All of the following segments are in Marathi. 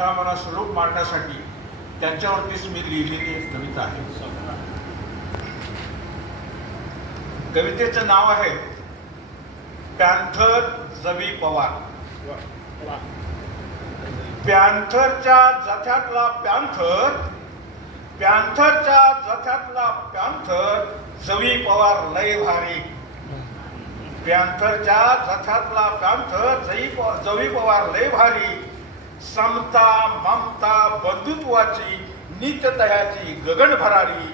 मला स्वरूप मांडण्यासाठी त्यांच्यावरतीच मी लिहिलेली एक कविता आहे. कवितेचं नाव आहे पॅन्थर जवी पवार. पॅन्थरच्या जथ्यातला पॅन्थर पॅन्थरच्या जथ्यातला पॅन्थर जवी पवार लय भारी. पॅन्थरच्या जथ्यातला पॅन्थर जई जवी पवार लय भारी. समता ममता बंधुत्वाची नित्यतयाची गगन भरारी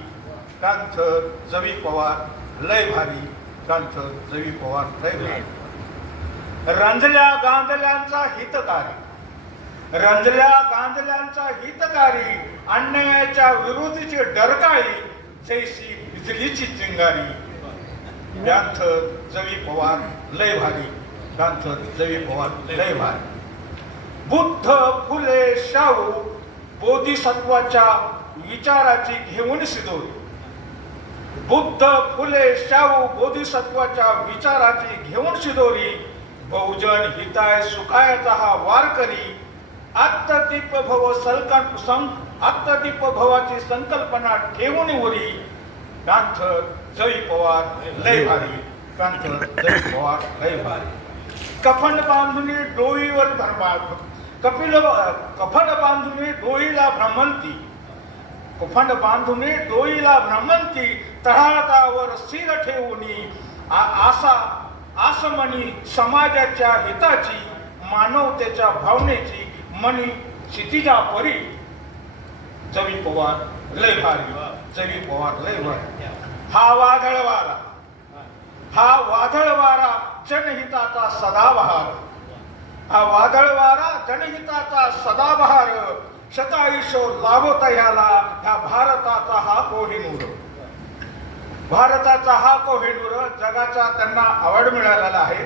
पॅन्थर जवी पवार लय भारी. कांथ जवी पवार लय भारी. रंजल्या गांधल्यांचा हितकारी. रंजल्या गांधल्यांचा हितकारी अन्यायाच्या विरोधीचे डरकाळी जैसी बिजलीची चिंगारी. कांथ जवी पवार लय भारी. कांथ जवी पवार लय भारी. बुद्ध फुले शाहू बोधिसत्वाच्या विचाराची घेऊन सिदोरी बुद्ध फुले शाहू बोधिसत्वाच्या विचाराची घेऊन शिदोरी. बहुजन हिताय सुखायाचा हा वारकरी आत्तदीप भव सलकन सं आत्तदीप भवाची संकल्पना ठेवून उरी. कांथ जय पवार लय भारी. कांथ जय पवार लय भारी. कफन बांधुनी डोईवर धर्मा कपिल कफन बांधुमे डोईला भ्रमंती. कफंड बांधुमे डोईला भ्रमंती. तळहातावर स्थिर ठेवूनी आ- आसा आसमनी समाजाच्या हिताची मानवतेच्या भावनेची मनी क्षितिजा परी. जवी पवार लय भारी. जवी पवार लय भारी. हा वादळ वारा हा वादळ वारा जनहिताचा सदाबहार. हा वादळ वारा जनहिताचा सदाबहार शतायुष्य लाभत ह्याला ह्या भारताचा हा कोहिनूर भारताचा हा कोहिनूर जगाचा त्यांना अवॉर्ड मिळालेला आहे.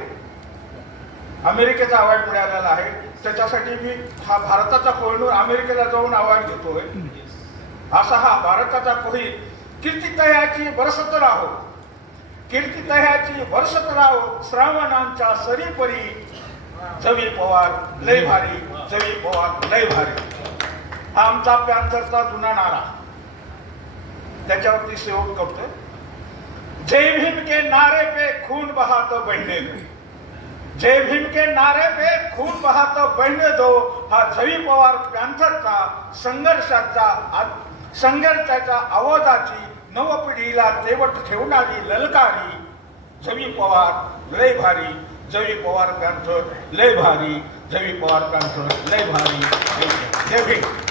अमेरिकेचा अवॉर्ड मिळालेला आहे. त्याच्यासाठी मी हा भारताचा कोहिनूर अमेरिकेला जाऊन अवॉर्ड घेतोय. असा हा भारताचा कोही कीर्तितयाची बरसत राहो कीर्तितयाची बरसत राहो श्रावणांच्या सरीपरी जवी पवार लय भारी जवी पवार लय भारी. हा आमचा पॅन्थरचा जुना नारा. त्याच्यावरती सेवक करतोय. जय भीम के नारे पे खून बहा तो बहने दो. जय भीम के नारे पे खून बहा तो बहने दो. हा जवी पवार पॅन्थरचा संघर्षाचा संघर्षाच्या आवाजाची नवपिढीला तेवट ठेवणारी ललकारी. जवी पवार लय भारी. जवी पवार पॅन्थर लय भारी. जवी पवार पॅन्थर लय भारी. जय भीम